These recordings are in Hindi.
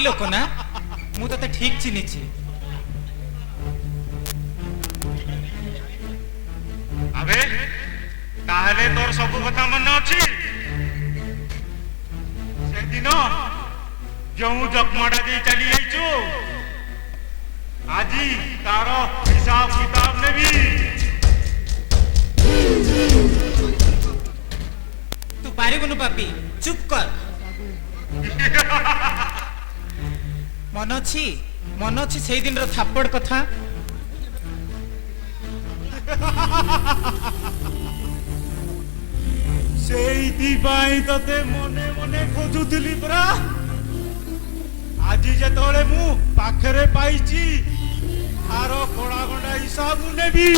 लोक ना मु तो ठीक चिन्ही अबे ताहले तोर सब कथा मन अछि से दिन जो जगमाडा दे चली आइछु आजी तारो हिसाब किताब नेबी तू पारिबनु पापी चुप कर मन अच्छी से दिन थापड़ कथा ते मने मने खोजुली परा आज जेतोले मु पाखरे पाइची आरो कोड़ा गोड़ा हिसाब नेबी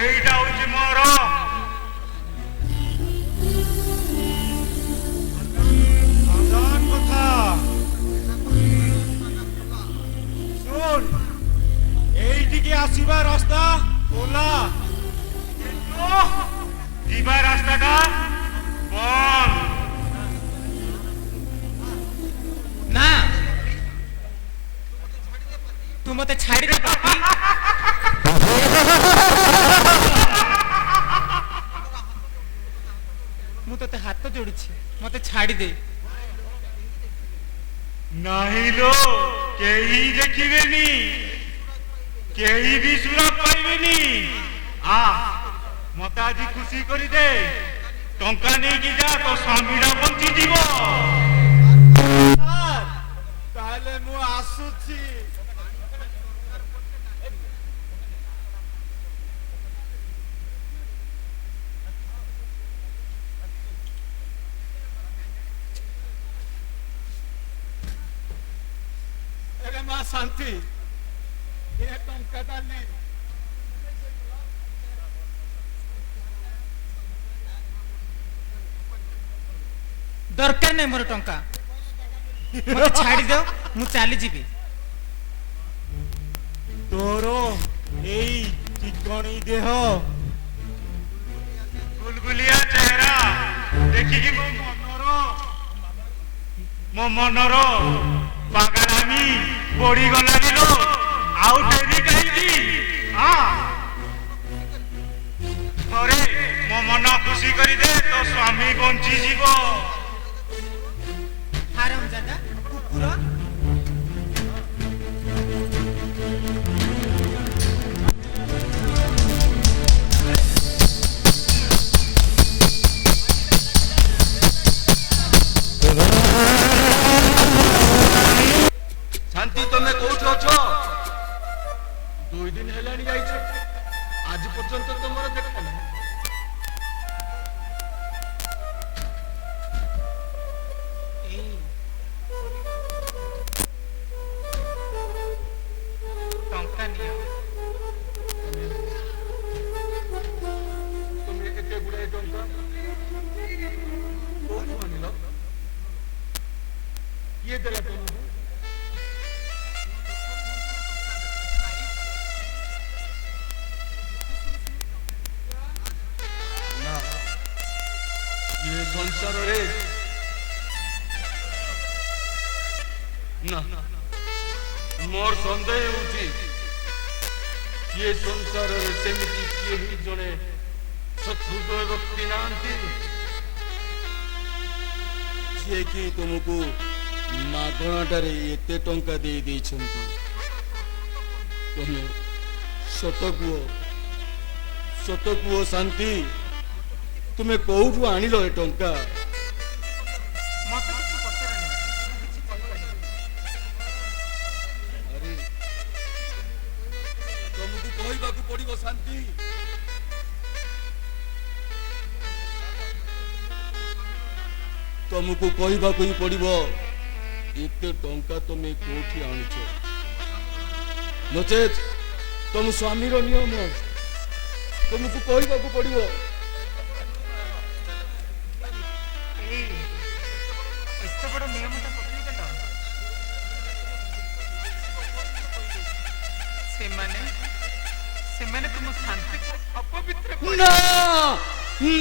एइटा होची मोर आसीबा रास्ता बोला जीवा रास्ता का कौन ना तू मते छाड़ी दे पापी मु तो हाथ जोड़ी मते छाड़ी दे नहीं लो केही देखिबेनी केही भी सुना पाइबेनी आ मत आज खुशी करी दे टंका नहीं की जा तो स्वामीरा बंची जीवो ताले मु आसुची ମା ଶାନ୍ତି ଏ ଟଙ୍କା ଡାଲି दरकार नहीं मोर टंका मत छाड़ी दो मु चली जीवी तोर एई चिकणी देह गुलगुलिया चेहरा देखिकी मो मनर पागलामी बड़ी गलानी लो आउ डेरी कहीं थोड़े मो मन खुशी करी दे तो स्वामी बंची जीव हाराम जादा कुकुर शांति तुम्हें कोठ अछ 2 दिन हेलानी जाइछ आज पर्यंत तुमर देखा नहीं टंका नियो तुम्हें केते गुड़ाए टंका कोठ आनिल किए देला तुमको ना ये संसार रे ना मोर संदेह होची ये संसार रे सेमिति किए ही जने सत्सुदय व्यक्ति नांती जे कि तुमको मागणाटारे एते टंका दे देइछंती तुमे सत कुओ शांति तुमे कोठु आनिलो ए टंका मत किछि पचरनी किछि कहबनी अरे तुमको कहबाकू पड़िबो शांति तुमको कहबाकू ही पड़िबो एते टंका तुमे कोठी आनिछ नचेत तुम स्वामी रो नियम तुमको कहबाकू पड़िबो एते बड़ नियम ता पकड़ी देलो से माने तुम शांति को अपवित्र ना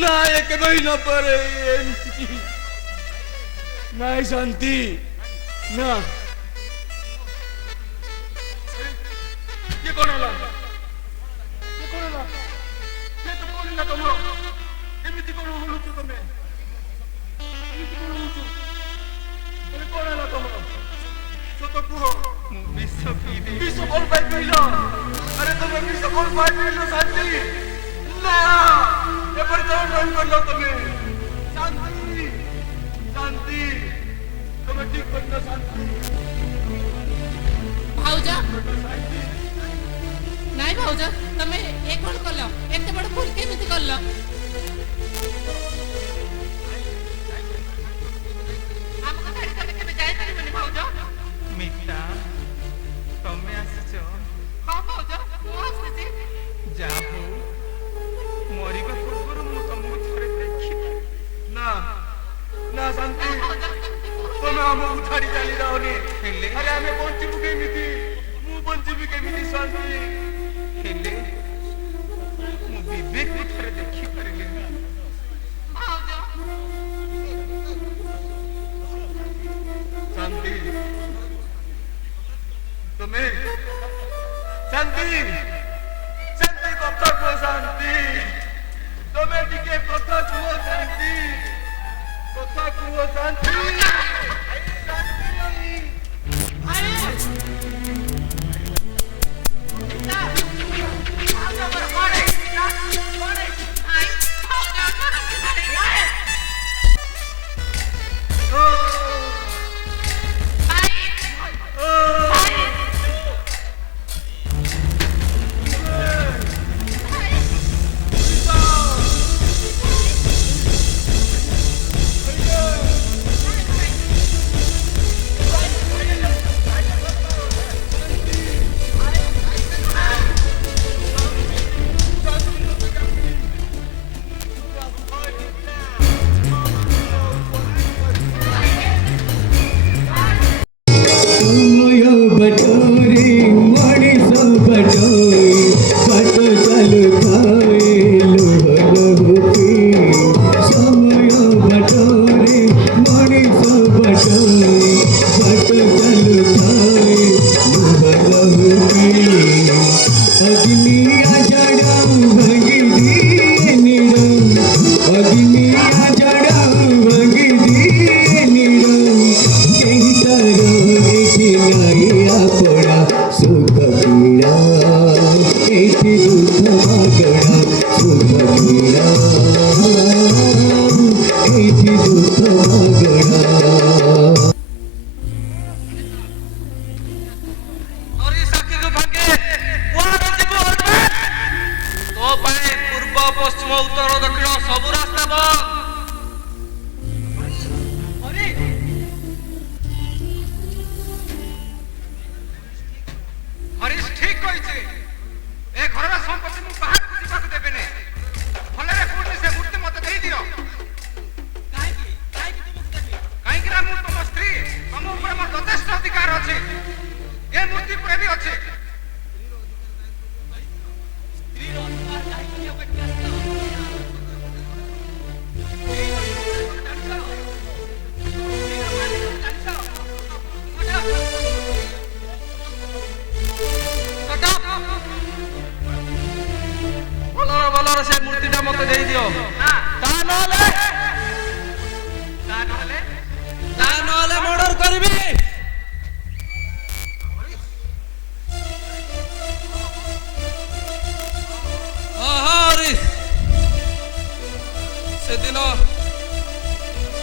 ना एक महीना पर नहीं शांति ना ये कौन होला ये तो कौन ना तुम एमिति कौन होलुछु तमे एमिति कौन होलुछु अरे कौन होला तुम सत कुह मु विष पी दे विष कौन पाई पिलो अरे तुम विष कौन पाई पिलो शांति ना ये पर कौन रन करलो तुमे शांति शांति तुम ठीक करना शांति भाउजा नाई भाउजा तमे ए कोन करलो एते बड़ भूल केमिति करलो हमका गाड़ी तमे केबे जाय परिबनी भाउजा मिता तमे आसीचो हां भाउजा मु आसीची जाहो मरिबा पूर्वरु मु तुमको थरे देखि ना ना शांति भाउजा तुम्हें हम उठाड़ी चली जाओनी हेले अरे हमें बंचिबु केमिति मु बंचिबि केमिति शांति हेले मु विवेक को थरे देखि परिले भाउजा शांति तुम्हें शांति शांति कथा को शांति तुम्हें टिके कथा को शांति कथा को शांति भाउजा पर कोड़े कोड़े आई भाउजा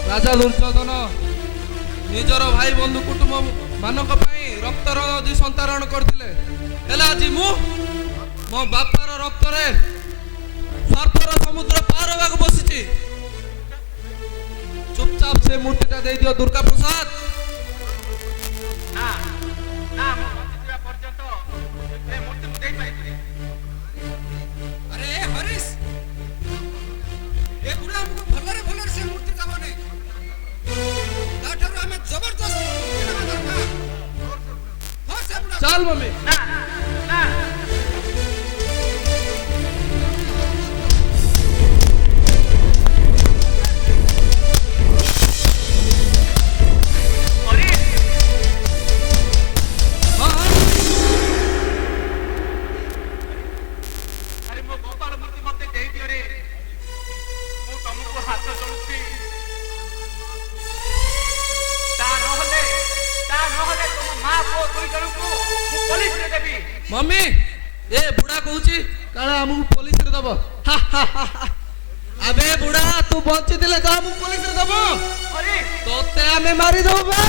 ରାଜା ଦୁର୍ଯ୍ୟୋଧନ ନିଜର ଭାଇ ବନ୍ଧୁ କୁଟୁମ୍ବ ମାନଙ୍କ ପାଇଁ ରକ୍ତର ନଦୀ ସନ୍ତାରଣ କରିଥିଲେ, ହେଲେ ଆଜି ମୁଁ ମୋ ବାପାର ରକ୍ତରେ ସ୍ୱାର୍ଥର ସମୁଦ୍ର ପାର ହେବାକୁ ବସିଛି। ଚୁପଚାପ ସେ ମୂର୍ତ୍ତିଟା ଦେଇଦିଅ ଦୁର୍ଗା ପ୍ରସାଦ। ନା ନା ମୁଁ ବଞ୍ଚିଥିବା ପର୍ଯ୍ୟନ୍ତ ଏ ମୂର୍ତ୍ତି ମୁଁ ଦେଇପାରିବିନି। ଆରେ ହରିଶ, ଏ ବୁଢ଼ା ଆମକୁ ଭଲରେ ଭଲରେ ସେ ମୂର୍ତ୍ତି ଦେବନି, ତାଠାରୁ ଆମେ ଜବରଦସ୍ତ କିଣିବା ଦରକାର। ହଁ ସେ ବୁଢ଼ା ଚାଲ ମମ୍ମି। ନା ନା ହଁ ହଁ ଆରେ ମୋ ଗୋପାଳ ମୂର୍ତ୍ତି ମତେ ଦେଇଦିଅ ରେ। ମୁଁ ତମକୁ ହାତ ଯୋଡୁଛି। ତା ନହେଲେ ତମ ମା ପୁଅ ଦୁଇ ଜଣଙ୍କୁ ମୁଁ ପୋଲିସରେ ଦେବି। ମମ୍ମି ଏ ବୁଢା କହୁଛି କାଳେ ଆମକୁ ପୋଲିସରେ ଦବ। ଆବେ ବୁଢା ତୁ ବଞ୍ଚିଥିଲେ ତ ଆମକୁ ପୋଲିସରେ ଦବ, ହରି ତୋତେ ଆମେ ମାରିଦବୁ ବେ।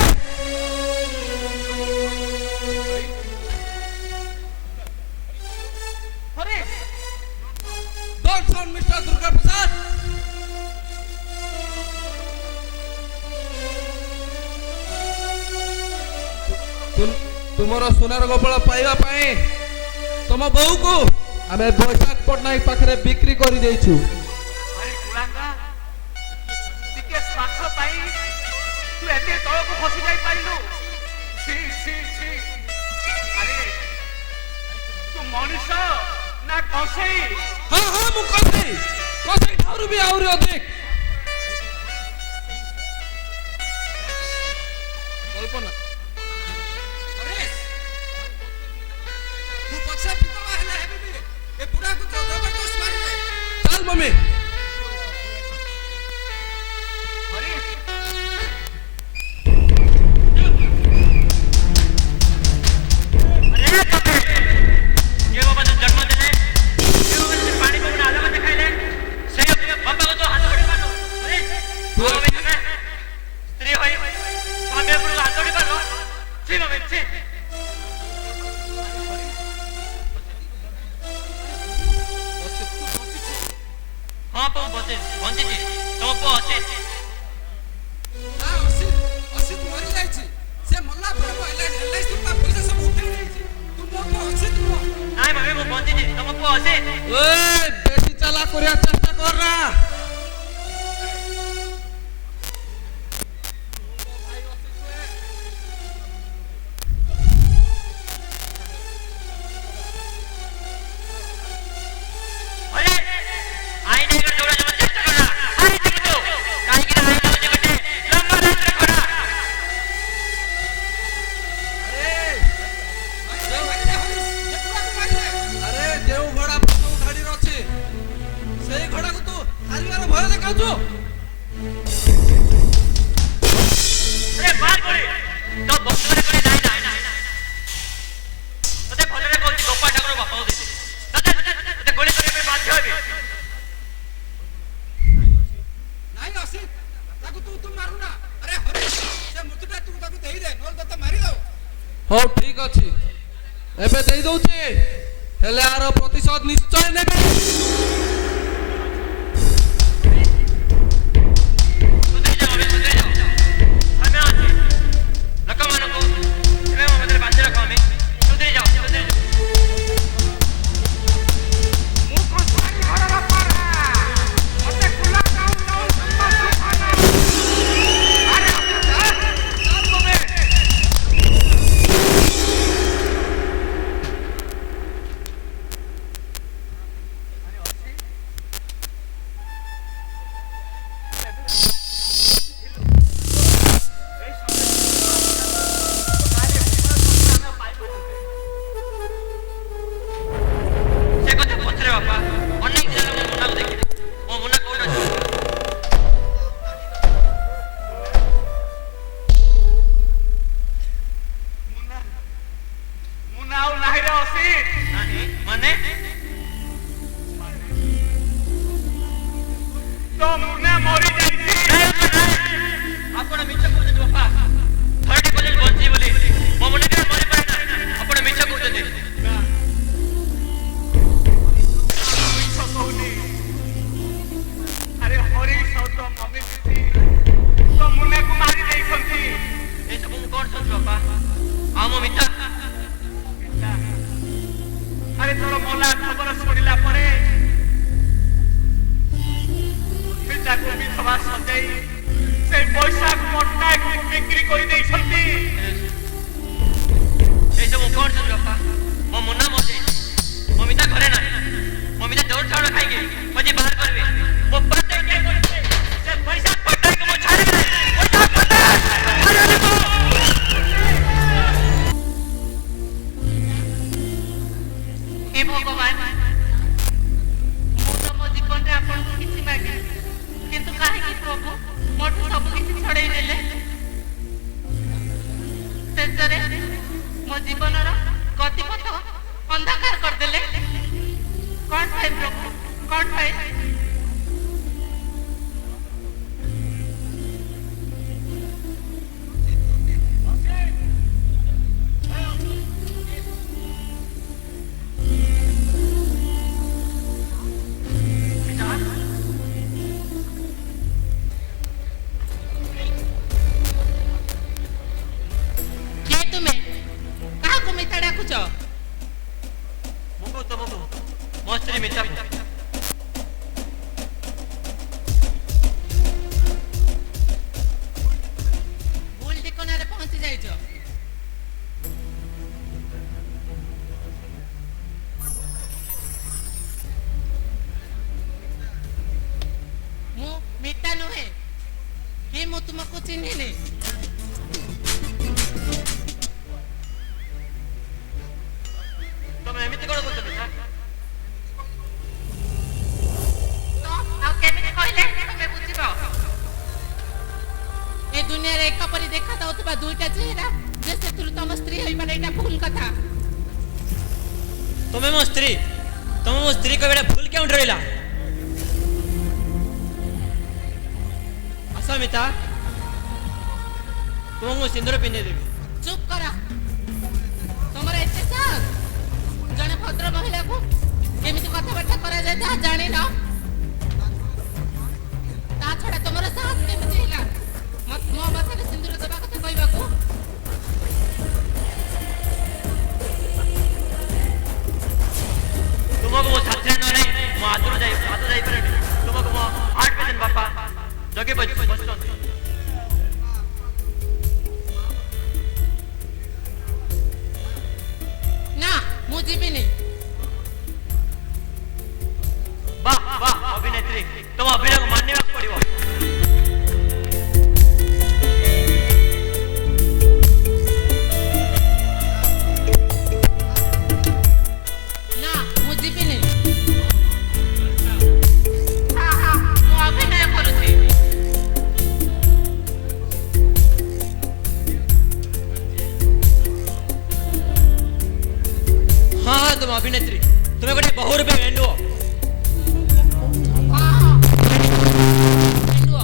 Hari Don't sound Mr. Durga Prasad. ତୁମର ସୁନାର ଗୋପାଳ ପାଇବା ପାଇଁ ତମ ବୋଉକୁ ଆମେ ବୈଶାଖ ପଟ୍ଟନାୟକ ପାଖରେ ବିକ୍ରି କରିଦେଇଛୁ। ହରି କୁଳାଙ୍ଗା ଟିକେ ସ୍ୱାର୍ଥ ପାଇଁ ତୁ ଏତେ ତଳକୁ ଖସି ଯାଇପାରିଲୁ। ଛି ଛି ଛି। ଆରେ ତୁ ମଣିଷ ନା କଂସେଇ? ହଁ ହଁ ମୁଁ କଷେଇ ଠାରୁ ବି ଆହୁରି ଅଧିକ। କଳ୍ପନା ହରିଶ, ମୁଁ ପଛେ ବିଧବା ହେଲେ ହେବି ବି, ଏ ବୁଢ଼ାକୁ ଜବରଦସ୍ତ ମାରିବେ। ଚାଲ ମମ୍ମି। ହରି अरे ये बाबा जो जन्म देले ये बाबा जो पानी को आलम दिखाइले से बाबा को तो हाथ जोड़ी मानो। अरे तू अबे तुम्हें स्त्री होई बाबे को हाथ जोड़ी मानो। छी बाबे छी। हां पो बचे बंजी जी तो पो ଅଛି। ନା ଅସିତ ମରିଯାଇଛି। ସେ ମଲା ପରେ LIC ତା ପଇସା ସବୁ ଉଠେଇ ନେଇଛି। ତୁ ମୋ ପୁଅ ଅସିତ ନୁହଁ। ନାଇଁ ମମି ମୁଁ ବंजी जी ତମ ପो ଅଛି। ওই বেশি চালা করার চেষ্টা কর না। अरे आईने कर जोड़ा जमा चेष्टा करा। अरे तुम तो काहे कि आईने मुझे बेटे लंबा रास्ता करा। ମାରିଲେ ହରିଶ, ଏ ବୁଢ଼ାକୁ ମାରିଲେ। আরে যেউ ঘোড়া প্রথম ধাড়ির আছে সেই ঘোড়াକୁ ତୁ ହାରିବାର ଭୟ ଦେଖାଉଛୁ। अरे मार गोली तो बंदूक रे कोई नाही ना तते भलरे कहूची गोपाल ठाकुर बापा दे तते गोली करे पे बाध्य हेबी। ନାଇଁ ଅସିତ, ତାକୁ ତୁ ମାରୁନା। ଆରେ ହରିଶ, ସେ ମୂର୍ତ୍ତିଟା ତୁ ତାକୁ ଦେଇଦେ, ନହେଲେ ତତେ ମାରିଦବ। ହଉ ଠିକ ଅଛି ଏବେ ଦେଇ ଦଉଛି, ହେଲେ ଆର ପ୍ରତିଶୋଧ ନିଶ୍ଚୟ ନେବେ। सुधरी जाओ अबे सुधरी जाओ। हमें आछी लका मानो को एमे मदरे बांधे रखो हमें। सुधरी जाओ सुधरी जाओ। मुको सारी घर पर मते खुला गाँव गाँव संबंध सुखाना। अरे चाल तुम्हें ସ୍ୱାମୀ ସ୍ତ୍ରୀ ତ ମୁନାକୁ ମାରି ଦେଇଛନ୍ତି। ଏସବୁ ମୁଁ କଣ ଶୁଣୁଛୁ ବାପା? ଆଉ ମୋ ମିତା ଆରେ ତୋର ମଲା ଖବର ଶୁଣିଲା ପରେ ମିତାକୁ ବିଧବା ସଜେଇ ସେ ପଇସାକୁ ପଟ୍ଟନାୟକକୁ ବିକ୍ରି କରିଦେଇଛନ୍ତି। ଏସବୁ ମୁଁ କଣ ଶୁଣୁଛୁ ବାପା? ମୋ ମୁନା ମରିଯାଇଛି, ମୋ ମିତା ଘରେ ନାହିଁ। ମୋ ମିତା ଜୋର ଚାଉଳ ଖାଇକି ଖୋଜି ବାହାର କରିବେ। ମୋ ପାଟେ କିଏ କରିছে? ସେ ପଇସା ପଟ୍ଟନାୟକ ମୁଁ ଛାଡ଼ିବି ନାହିଁ। ପଇସା ପଟ୍ଟନାୟକ ଛାଡ଼ିବନି ତୁ। ହେ ଭଗବାନ, ମୁଁ ତ ମୋ ଜୀବନରେ ଆପଣଙ୍କୁ କିଛି ମାଗିନି, କିନ୍ତୁ କାହିଁକି ପ୍ରଭୁ ମୋଠୁ ସବୁ କିଛି ଛଡ଼େଇ ନେଲେ? ଶେଷରେ ମୋ ଜୀବନର ଗତିପଥ ଅନ୍ଧକାର କରିଦେଲେ। କଣ ପାଇଁ ପ୍ରଭୁ, କଣ ପାଇଁ? କିଏ ତୁମେ? କାହାକୁ ମିତା ଡାକୁଛ? ମୁଁ ତମକୁ ମୋ ସ୍ତ୍ରୀ ମିତାକୁ ଭୁଲ ଠିକଣାରେ ପହଞ୍ଚି ଯାଇଛ। ମୁଁ ମିତା ନୁହେଁ କି ମୁଁ ତୁମକୁ ଚିହ୍ନିନି। ତମେ ଏମିତି କଣ କରୁଛ ମିତା? ତ ଆଉ କେମିତି କହିଲେ ତମେ ବୁଝିବ? ଏ ଦୁନିଆରେ ଏକ ପରି ଦେଖାଯାଉଥିବା ଦୁଇଟା ଚେହେରା, ଯେ ସେଥିରୁ ତମ ସ୍ତ୍ରୀ ହୋଇପାରେ, ଏଇଟା ଭୁଲ କଥା। ତମେ ମୋ ସ୍ତ୍ରୀ କହିବାଟା ଭୁଲ କେଉଁଠି ରହିଲା? ଆସ ମିତା, ତୁମକୁ ମୁଁ ସିନ୍ଦୁର ପିନ୍ଧେଇଦେବି। ଚୁପ୍ କର। ତମର ଏତେ ସାହସ? ଜଣେ ଭଦ୍ର ମହିଳାକୁ କେମିତି କଥାବାର୍ତ୍ତା କରାଯାଏ ତାହା ଜାଣିନ? ତା ଛଡା ତମର ସାହସ କେମିତି ହେଲା ମୋ ମାଥାରେ ସିନ୍ଦୁର ଦେବା କଥା କହିବାକୁ? ତୁମକୁ ମୋ ସାଥିରେ ନ ନେଇ ମୋ ହାତ ଯାଇପାରେନି। ତୁମକୁ ମୋ ହାର୍ଟ ପେସେଣ୍ଟ ବାପା ଜଗି ବସିଛନ୍ତି। ନା, ମୁଁ ଯିବିନି। ବାহ ବାହ ଅଭିନେତ୍ରୀ, ତୁମ ଅଭିନୟକୁ ମାନିବାକୁ ପଡିବ। ନା, ମୁଁ ଯିବିନି। ହଁ, ମୁଁ ଅଭିନୟ କରୁଛି। ହଁ ତୁମ ଅଭିନେତ୍ରୀ, ତୁମେ ଗୋଟେ ବହୁ ରୂପେ ମେଣ୍ଡୁଅ। ଏଣ୍ଡୁଅ।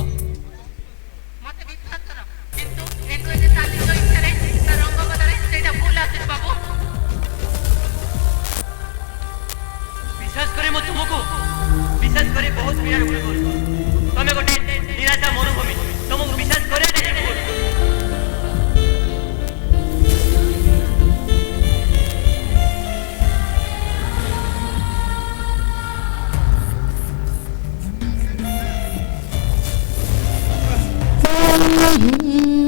ମତେ ବିଶ୍ୱାସ କର, କିନ୍ତୁ ଏଣ୍ଡୁଅ ଯେ ତା ନିଜ ଇଚ୍ଛାରେ ତା ରଙ୍ଗ ବଦଳେ, ସେଇଟା ଭୁଲ ଆସୁଛି ବାବୁ। ବିଶେଷ କରି ମୁଁ ତୁମକୁ ବିଶେଷ କରି ବହୁତ ବିରାଟ ଭୁଲ କରୁଛି। ତମେ ଗୋଟେ ନିରାଶା ମରୁଭୂମି, ତୁମକୁ ବିଶ୍ୱାସ କରିବା ହିଁ ଭୁଲ। ହୁଁ